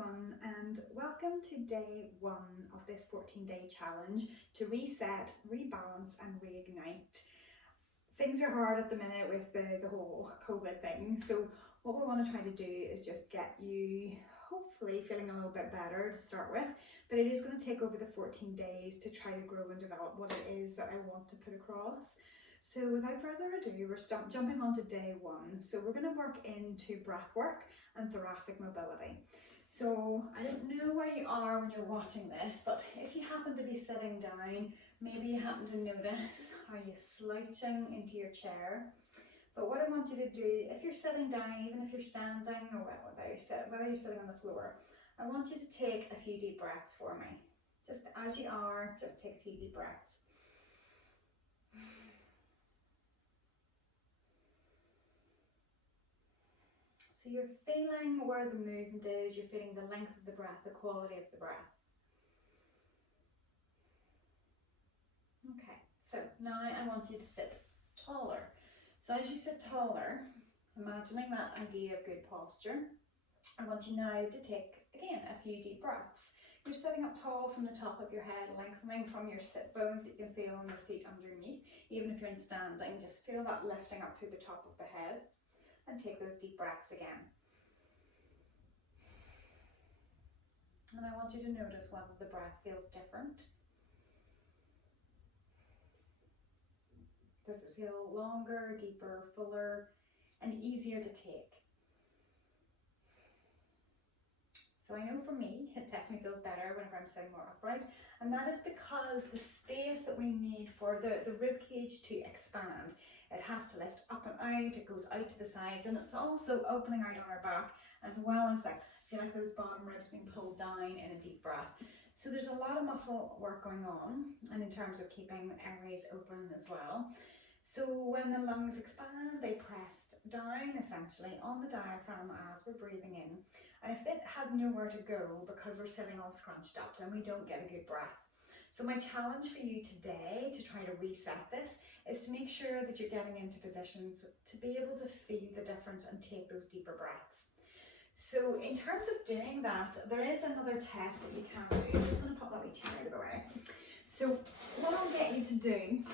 everyone, and welcome to day one of this 14-day challenge to reset, rebalance and reignite. Things are hard at the minute with the whole COVID thing, so what we want to try to do is just get you hopefully feeling a little bit better to start with, but it is going to take over the 14 days to try to grow and develop what it is that I want to put across. So without further ado, we're jumping on to day one. So we're going to work into breath work and thoracic mobility. So I don't know where you are when you're watching this, but if you happen to be sitting down, maybe you happen to notice how you're slouching into your chair. But what I want you to do, if you're sitting down, even if you're standing or whether you're sitting on the floor, I want you to take a few deep breaths for me. Just as you are, just take a few deep breaths. So you're feeling where the movement is, you're feeling the length of the breath, the quality of the breath. Okay, so now I want you to sit taller. So as you sit taller, imagining that idea of good posture, I want you now to take, again, a few deep breaths. You're sitting up tall from the top of your head, lengthening from your sit bones that you can feel on the seat underneath. Even if you're in standing, just feel that lifting up through the top of the head. And take those deep breaths again. And I want you to notice whether the breath feels different. Does it feel longer, deeper, fuller, and easier to take? So I know for me, it definitely feels better whenever I'm sitting more upright, and that is because the space that we need for the rib cage to expand, it has to lift up and out, it goes out to the sides, and it's also opening out on our back, as well as like, feel like those bottom ribs being pulled down in a deep breath. So there's a lot of muscle work going on, and in terms of keeping the airways open as well. So when the lungs expand, they press down essentially on the diaphragm as we're breathing in. And if it has nowhere to go because we're sitting all scrunched up, then we don't get a good breath. So my challenge for you today to try to reset this is to make sure that you're getting into positions to be able to feel the difference and take those deeper breaths. So in terms of doing that, there is another test that you can do. I'm just going to pop that wee chair out of the way. So what I'll get you to do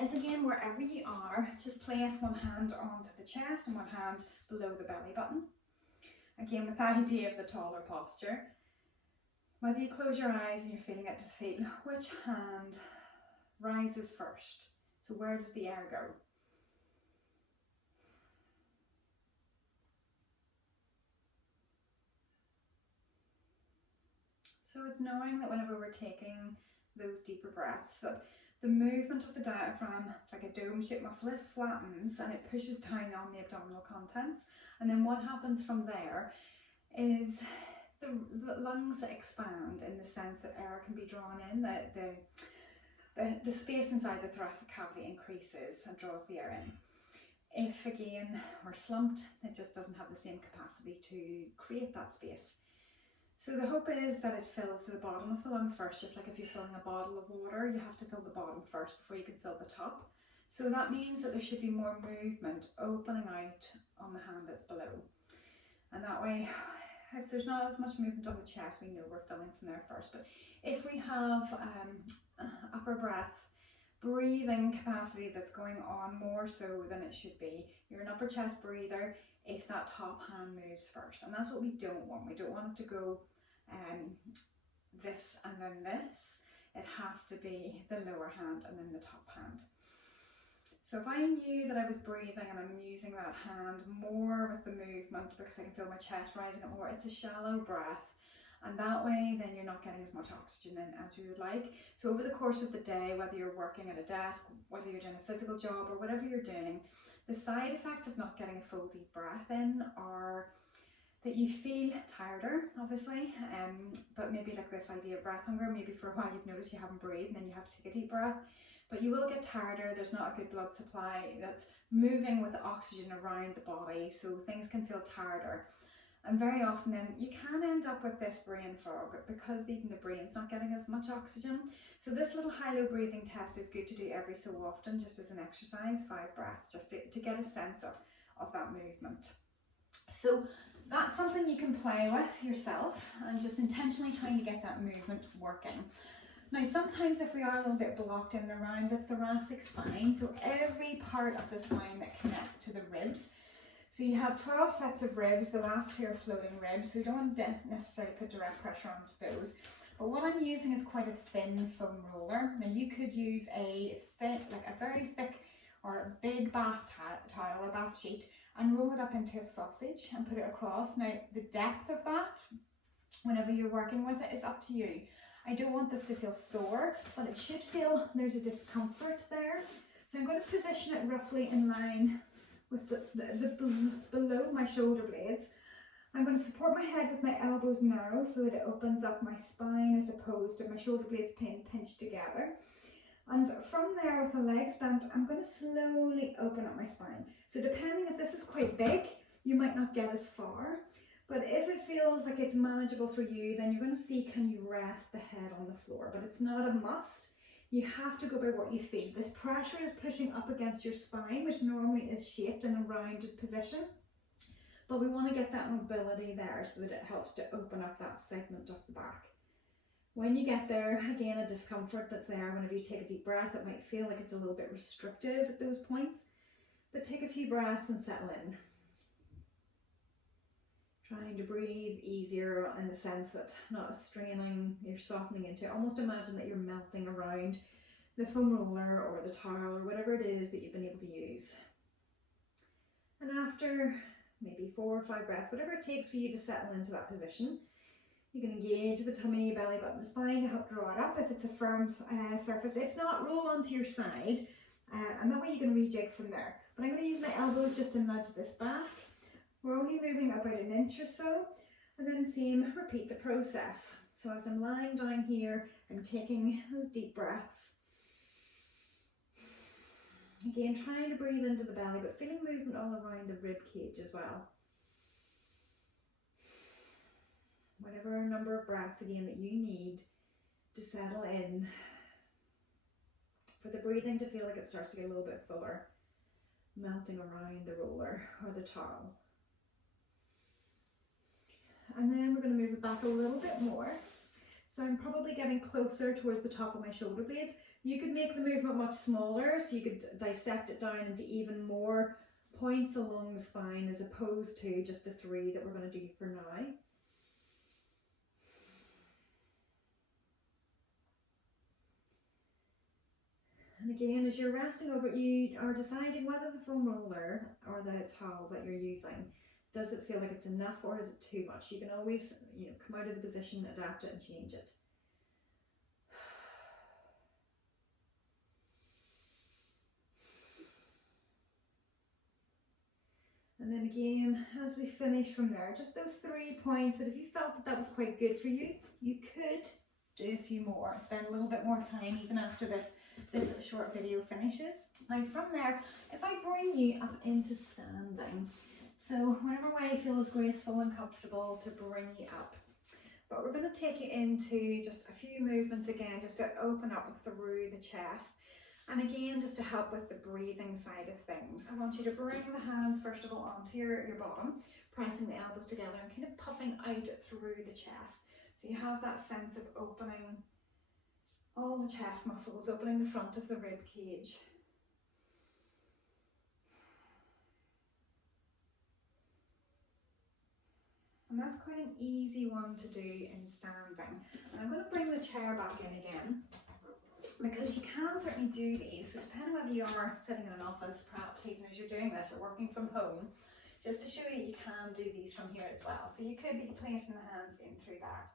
is, again, wherever you are, just place one hand onto the chest and one hand below the belly button. Again, with the idea of the taller posture. Whether you close your eyes and you're feeling it to feel which hand rises first. So where does the air go? So it's knowing that whenever we're taking those deeper breaths, that the movement of the diaphragm, it's like a dome-shaped muscle, it flattens and it pushes down on the abdominal contents. And then what happens from there is the lungs expand in the sense that air can be drawn in, the space inside the thoracic cavity increases and draws the air in. If again we're slumped, it just doesn't have the same capacity to create that space. So the hope is that it fills to the bottom of the lungs first, just like if you're filling a bottle of water, you have to fill the bottom first before you can fill the top. So that means that there should be more movement opening out on the hand that's below. And that way, if there's not as much movement on the chest, we know we're filling from there first. But if we have upper breath, breathing capacity that's going on more so than it should be, you're an upper chest breather if that top hand moves first. And that's what we don't want. We don't want it to go this and then this. It has to be the lower hand and then the top hand. So if I knew that I was breathing and I'm using that hand more with the movement because I can feel my chest rising up more, it's a shallow breath. And that way, then you're not getting as much oxygen in as you would like. So over the course of the day, whether you're working at a desk, whether you're doing a physical job or whatever you're doing, the side effects of not getting a full deep breath in are that you feel tireder, obviously, but maybe like this idea of breath hunger, maybe for a while you've noticed you haven't breathed and then you have to take a deep breath. But you will get tireder, there's not a good blood supply that's moving with the oxygen around the body, so things can feel tireder. And very often then you can end up with this brain fog because even the brain's not getting as much oxygen. So this little high-low breathing test is good to do every so often, just as an exercise, 5 breaths, just to get a sense of that movement. So that's something you can play with yourself and just intentionally trying to get that movement working. Now sometimes if we are a little bit blocked in and around the thoracic spine, so every part of the spine that connects to the ribs, so you have 12 sets of ribs, the last 2 are floating ribs, so you don't want to necessarily put direct pressure onto those. But what I'm using is quite a thin foam roller. Now you could use a thick, like a very thick or a big bath towel or bath sheet and roll it up into a sausage and put it across. Now the depth of that, whenever you're working with it, is up to you. I don't want this to feel sore, but it should feel there's a discomfort there. So I'm going to position it roughly in line with below my shoulder blades. I'm going to support my head with my elbows narrow so that it opens up my spine as opposed to my shoulder blades being pinched together. And from there, with the legs bent, I'm going to slowly open up my spine. So depending if this is quite big, you might not get as far. But if it feels like it's manageable for you, then you're going to see, can you rest the head on the floor? But it's not a must. You have to go by what you feel. This pressure is pushing up against your spine, which normally is shaped in a rounded position. But we want to get that mobility there so that it helps to open up that segment of the back. When you get there, again, a discomfort that's there, whenever you take a deep breath, it might feel like it's a little bit restrictive at those points. But take a few breaths and settle in. Trying to breathe easier in the sense that not as straining, you're softening into it. Almost imagine that you're melting around the foam roller or the towel or whatever it is that you've been able to use. And after maybe 4 or 5 breaths, whatever it takes for you to settle into that position, you can engage the tummy, belly button, the spine to help draw it up if it's a firm surface. If not, roll onto your side and that way you can rejig from there. But I'm going to use my elbows just to nudge this back. We're only moving about 1 inch or so, and then same, repeat the process. So as I'm lying down here, I'm taking those deep breaths. Again, trying to breathe into the belly, but feeling movement all around the rib cage as well. Whatever number of breaths, again, that you need to settle in, for the breathing to feel like it starts to get a little bit fuller, melting around the roller or the towel. And then we're going to move it back a little bit more. So I'm probably getting closer towards the top of my shoulder blades. You could make the movement much smaller, so you could dissect it down into even more points along the spine as opposed to just the 3 that we're going to do for now. And again, as you're resting over it, you are deciding whether the foam roller or the towel that you're using, does it feel like it's enough or is it too much? You can always, come out of the position, adapt it and change it. And then again, as we finish from there, just those 3 points, but if you felt that that was quite good for you, you could do a few more and spend a little bit more time even after this short video finishes. Now from there, if I bring you up into standing, so whatever way feels graceful and comfortable to bring you up. But we're going to take you into just a few movements again, just to open up through the chest. And again, just to help with the breathing side of things. I want you to bring the hands, first of all, onto your bottom, pressing the elbows together and kind of puffing out through the chest. So you have that sense of opening all the chest muscles, opening the front of the rib cage. And that's quite an easy one to do in standing. And I'm going to bring the chair back in again, because you can certainly do these. So depending whether you are sitting in an office, perhaps even as you're doing this, or working from home, just to show you you can do these from here as well. So you could be placing the hands in through there.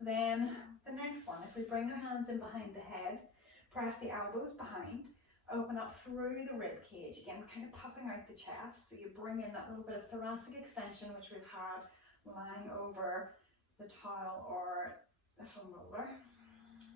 Then the next one, if we bring our hands in behind the head, press the elbows behind, open up through the rib cage, again kind of puffing out the chest, so you bring in that little bit of thoracic extension which we've had lying over the towel or the foam roller.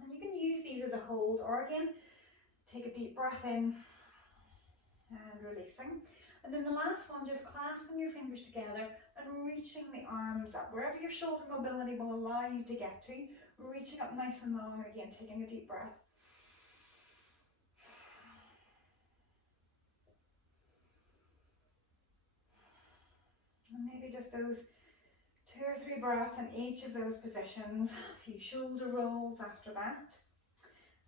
And you can use these as a hold, or again, take a deep breath in and releasing. And then the last one, just clasping your fingers together and reaching the arms up, wherever your shoulder mobility will allow you to get to, reaching up nice and long, again, taking a deep breath. And maybe just those 2 or 3 breaths in each of those positions, a few shoulder rolls after that.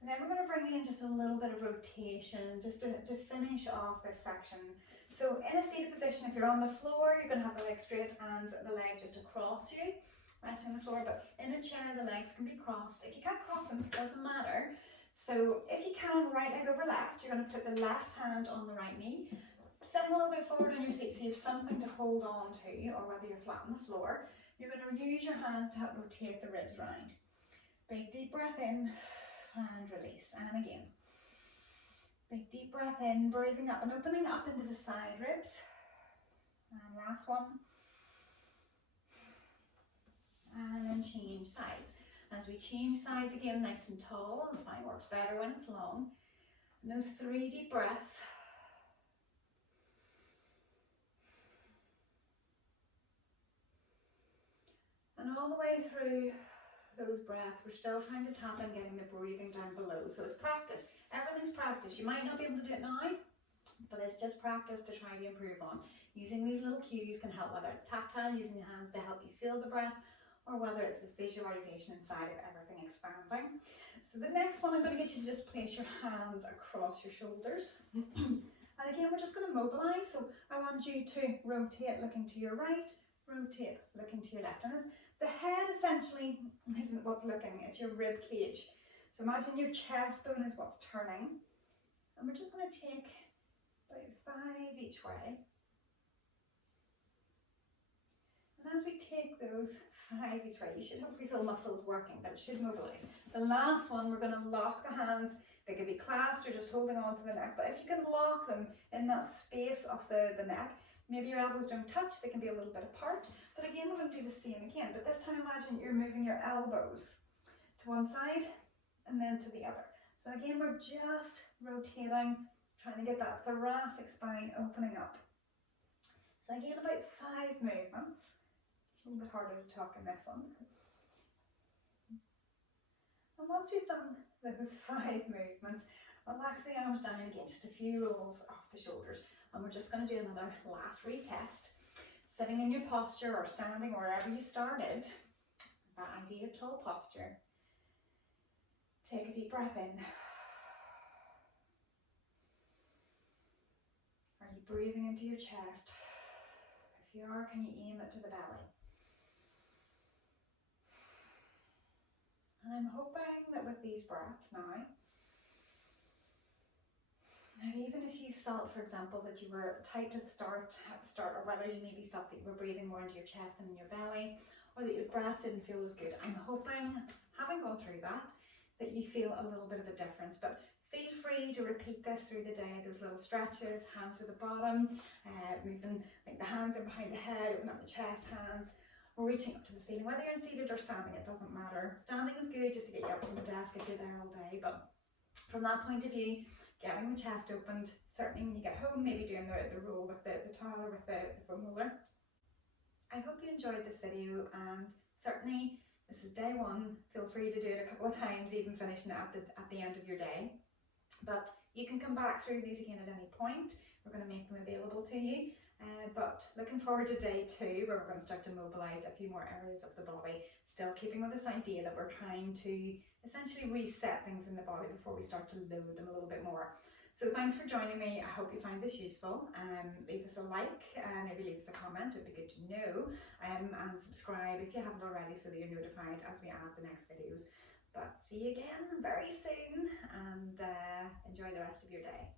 And then we're going to bring in just a little bit of rotation just to finish off this section. So in a seated position, if you're on the floor, you're going to have the leg straight and the leg just across you, resting on the floor. But in a chair, the legs can be crossed. If you can't cross them, it doesn't matter. So if you can, right leg over left, you're going to put the left hand on the right knee. Sit a little bit forward on your seat so you have something to hold on to, or whether you're flat on the floor. You're going to use your hands to help rotate the ribs round. Big deep breath in and release. And again. Big deep breath in, breathing up and opening up into the side ribs. And last one. And then change sides. As we change sides again, nice and tall, the spine works better when it's long. And those 3 deep breaths. And all the way through those breaths, we're still trying to tap in getting the breathing down below. So it's practice. Everything's practice. You might not be able to do it now, but it's just practice to try to improve on. Using these little cues can help, whether it's tactile, using your hands to help you feel the breath, or whether it's this visualization inside of everything expanding. So the next one, I'm going to get you to just place your hands across your shoulders. And again, we're just going to mobilize. So I want you to rotate looking to your right, rotate looking to your left. And the head essentially isn't what's looking, it's your rib cage. So imagine your chest bone is what's turning. And we're just going to take about 5 each way. And as we take those 5 each way, you should hopefully feel muscles working, but it should mobilize. The last one, we're going to lock the hands. They can be clasped or just holding on to the neck, but if you can lock them in that space of the neck, maybe your elbows don't touch, they can be a little bit apart. But again, we're going to do the same again, but this time imagine you're moving your elbows to one side and then to the other. So again, we're just rotating, trying to get that thoracic spine opening up. So again, about 5 movements. A little bit harder to talk in this one. And once we've done those 5 movements, relax the arms down again, just a few rolls off the shoulders. And we're just going to do another last retest. Sitting in your posture or standing wherever you started, that idea of tall posture. Take a deep breath in. Are you breathing into your chest? If you are, can you aim it to the belly? And I'm hoping that with these breaths now, and even if you felt, for example, that you were tight at the start, or whether you maybe felt that you were breathing more into your chest than in your belly, or that your breath didn't feel as good, I'm hoping, having gone through that you feel a little bit of a difference. But feel free to repeat this through the day, those little stretches, hands to the bottom, moving like the hands in behind the head, open up the chest, hands, or reaching up to the ceiling. Whether you're in seated or standing, it doesn't matter. Standing is good just to get you up from the desk if you're there all day, but from that point of view, getting the chest opened, certainly when you get home, maybe doing the roll with the towel or with the foam roller. I hope you enjoyed this video, and certainly this is day 1. Feel free to do it a couple of times, even finishing it at the end of your day. But you can come back through these again at any point. We're going to make them available to you. But looking forward to day 2, where we're going to start to mobilise a few more areas of the body, still keeping with this idea that we're trying to essentially reset things in the body before we start to load them a little bit more. So thanks for joining me. I hope you find this useful. Leave us a like, maybe leave us a comment, it'd be good to know. And subscribe if you haven't already so that you're notified as we add the next videos. But see you again very soon, and enjoy the rest of your day.